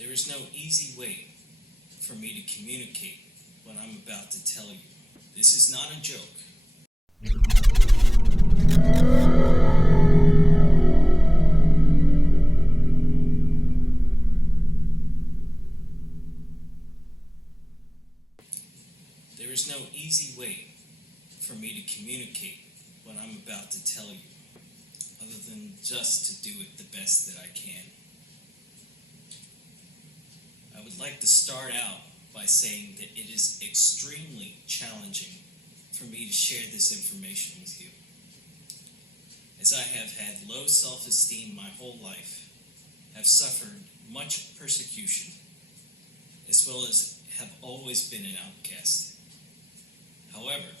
There is no easy way for me to communicate what I'm about to tell you. This is not a joke. There is no easy way for me to communicate what I'm about to tell you, other than just to do it the best that I can. I would like to start out by saying that it is extremely challenging for me to share this information with you, as I have had low self-esteem my whole life, have suffered much persecution, as well as have always been an outcast. However,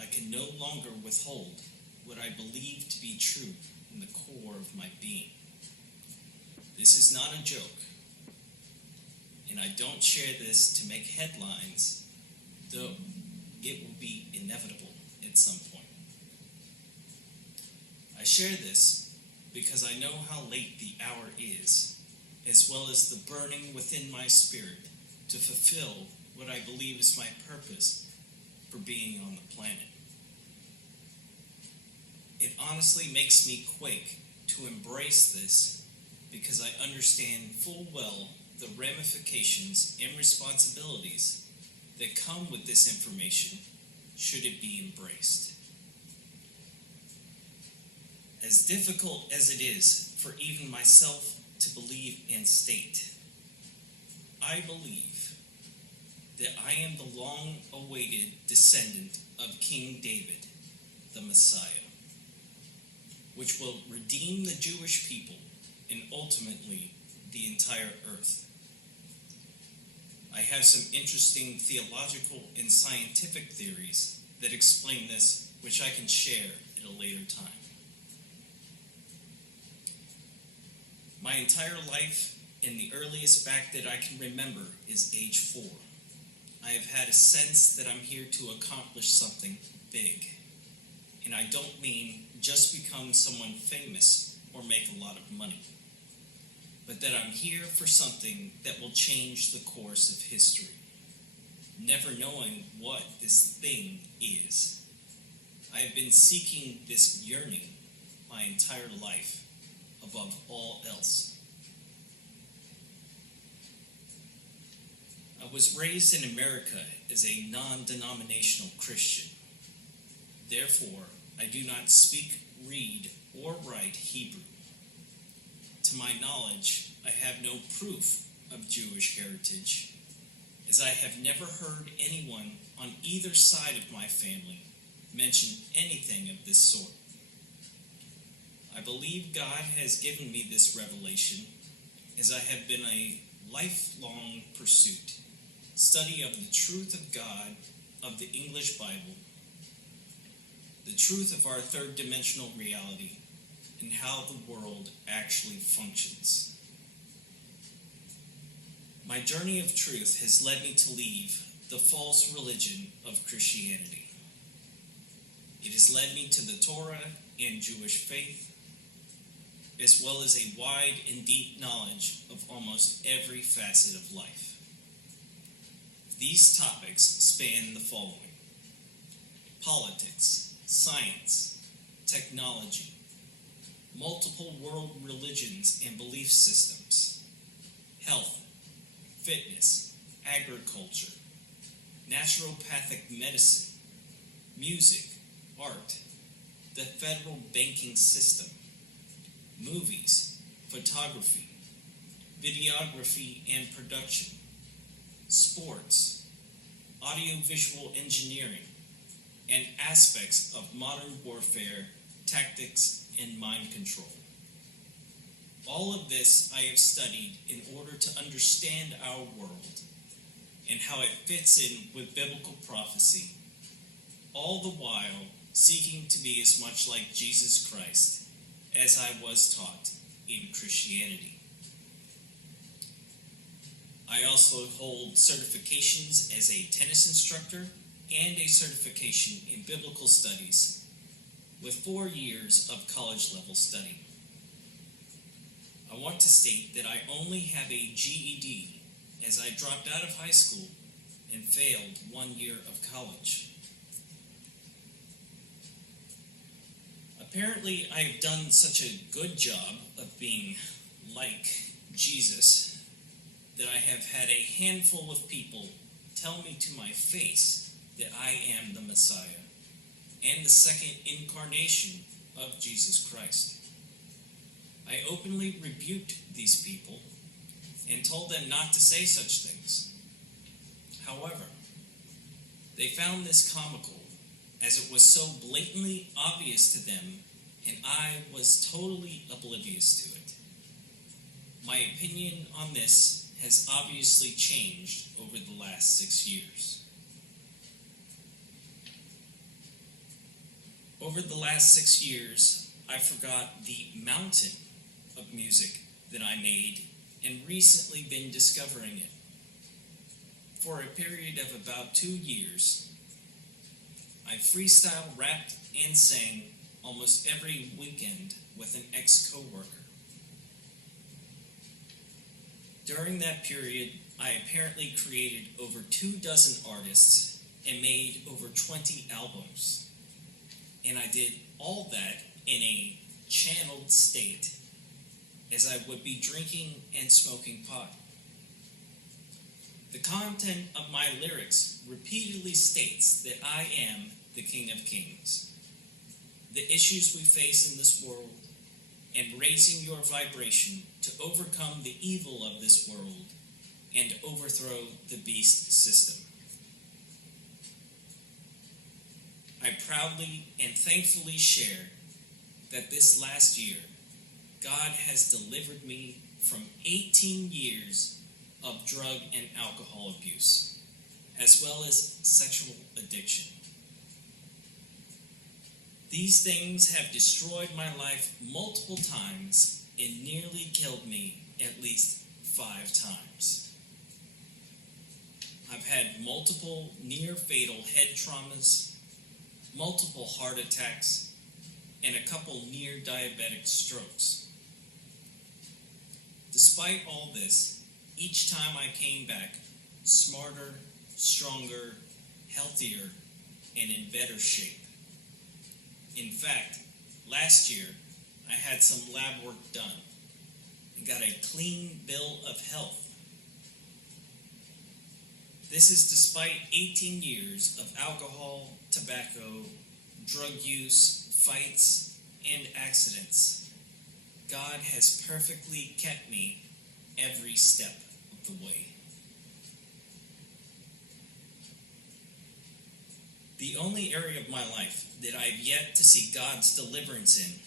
I can no longer withhold what I believe to be true in the core of my being. This is not a joke, and I don't share this to make headlines, though it will be inevitable at some point. I share this because I know how late the hour is, as well as the burning within my spirit to fulfill what I believe is my purpose for being on the planet. It honestly makes me quake to embrace this because I understand full well the ramifications and responsibilities that come with this information should it be embraced. As difficult as it is for even myself to believe and state, I believe that I am the long-awaited descendant of King David, the Messiah, which will redeem the Jewish people and ultimately the entire earth. I have some interesting theological and scientific theories that explain this, which I can share at a later time. My entire life, and the earliest back that I can remember, is age 4. I have had a sense that I'm here to accomplish something big. And I don't mean just become someone famous or make a lot of money, but that I'm here for something that will change the course of history, never knowing what this thing is. I have been seeking this yearning my entire life above all else. I was raised in America as a non-denominational Christian. Therefore, I do not speak, read, or write Hebrew. To my knowledge, I have no proof of Jewish heritage, as I have never heard anyone on either side of my family mention anything of this sort. I believe God has given me this revelation, as I have been a lifelong pursuit, study of the truth of God, of the English Bible, the truth of our third-dimensional reality, and how the world actually functions. My journey of truth has led me to leave the false religion of Christianity. It has led me to the Torah and Jewish faith, as well as a wide and deep knowledge of almost every facet of life. These topics span the following: politics, science, technology, multiple world religions and belief systems, health, fitness, agriculture, naturopathic medicine, music, art, the federal banking system, movies, photography, videography and production, sports, audiovisual engineering, and aspects of modern warfare, tactics, and mind control. All of this I have studied in order to understand our world and how it fits in with biblical prophecy, all the while seeking to be as much like Jesus Christ as I was taught in Christianity. I also hold certifications as a tennis instructor and a certification in biblical studies with 4 years of college level study. I want to state that I only have a GED, as I dropped out of high school and failed 1 year of college. Apparently, I have done such a good job of being like Jesus that I have had a handful of people tell me to my face that I am the Messiah and the second incarnation of Jesus Christ. I openly rebuked these people and told them not to say such things. However, they found this comical, as it was so blatantly obvious to them, and I was totally oblivious to it. My opinion on this has obviously changed over the last 6 years. Over the last 6 years, I forgot the mountain of music that I made and recently been discovering it. For a period of about 2 years, I freestyle rapped and sang almost every weekend with an ex-coworker. During that period, I apparently created over 24 artists and made over 20 albums. And I did all that in a channeled state, as I would be drinking and smoking pot. The content of my lyrics repeatedly states that I am the King of Kings. The issues we face in this world, and raising your vibration to overcome the evil of this world and overthrow the beast system. I proudly and thankfully share that this last year, God has delivered me from 18 years of drug and alcohol abuse, as well as sexual addiction. These things have destroyed my life multiple times and nearly killed me at least 5 times. I've had multiple near-fatal head traumas, multiple heart attacks, and a couple near-diabetic strokes. Despite all this, each time I came back smarter, stronger, healthier, and in better shape. In fact, last year, I had some lab work done and got a clean bill of health. This is despite 18 years of alcohol, tobacco, drug use, fights, and accidents. God has perfectly kept me every step of the way. The only area of my life that I've yet to see God's deliverance in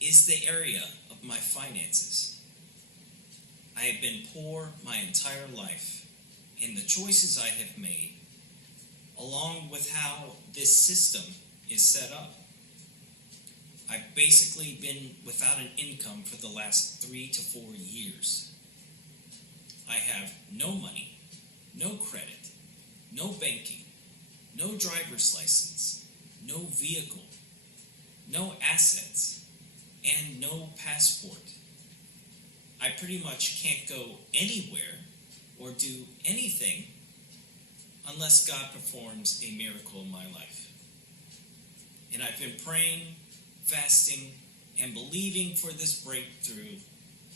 is the area of my finances. I have been poor my entire life, and the choices I have made, along with how this system is set up. I've basically been without an income for the last 3 to 4 years. I have no money, no credit, no banking, no driver's license, no vehicle, no assets, and no passport. I pretty much can't go anywhere or do anything unless God performs a miracle in my life. And I've been praying, fasting, and believing for this breakthrough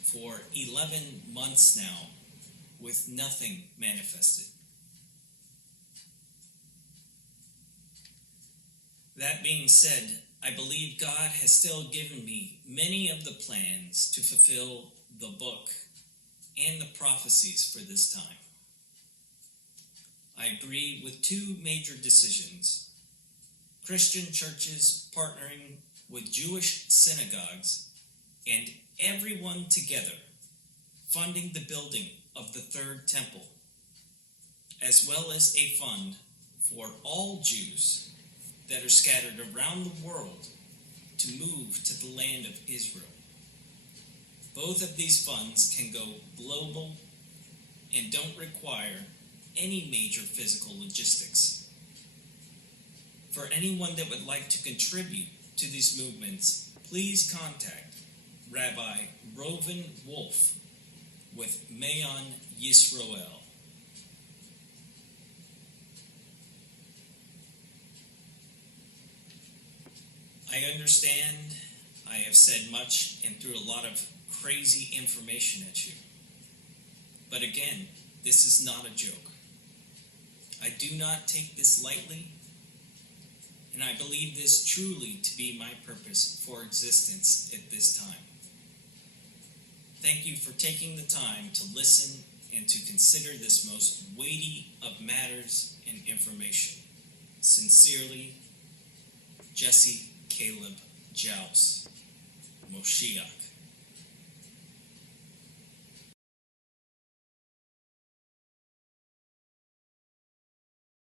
for 11 months now, with nothing manifested. That being said, I believe God has still given me many of the plans to fulfill the book and the prophecies for this time. I agree with 2 major decisions: Christian churches partnering with Jewish synagogues, and everyone together funding the building of the 3rd temple, as well as a fund for all Jews that are scattered around the world to move to the land of Israel. Both of these funds can go global and don't require any major physical logistics. For anyone that would like to contribute to these movements, please contact Rabbi Reuven Wolf with Mayon Yisroel. I understand I have said much and threw a lot of crazy information at you. But again, this is not a joke. I do not take this lightly, and I believe this truly to be my purpose for existence at this time. Thank you for taking the time to listen and to consider this most weighty of matters and information. Sincerely, Jesse Caleb Jouse, Moshiach.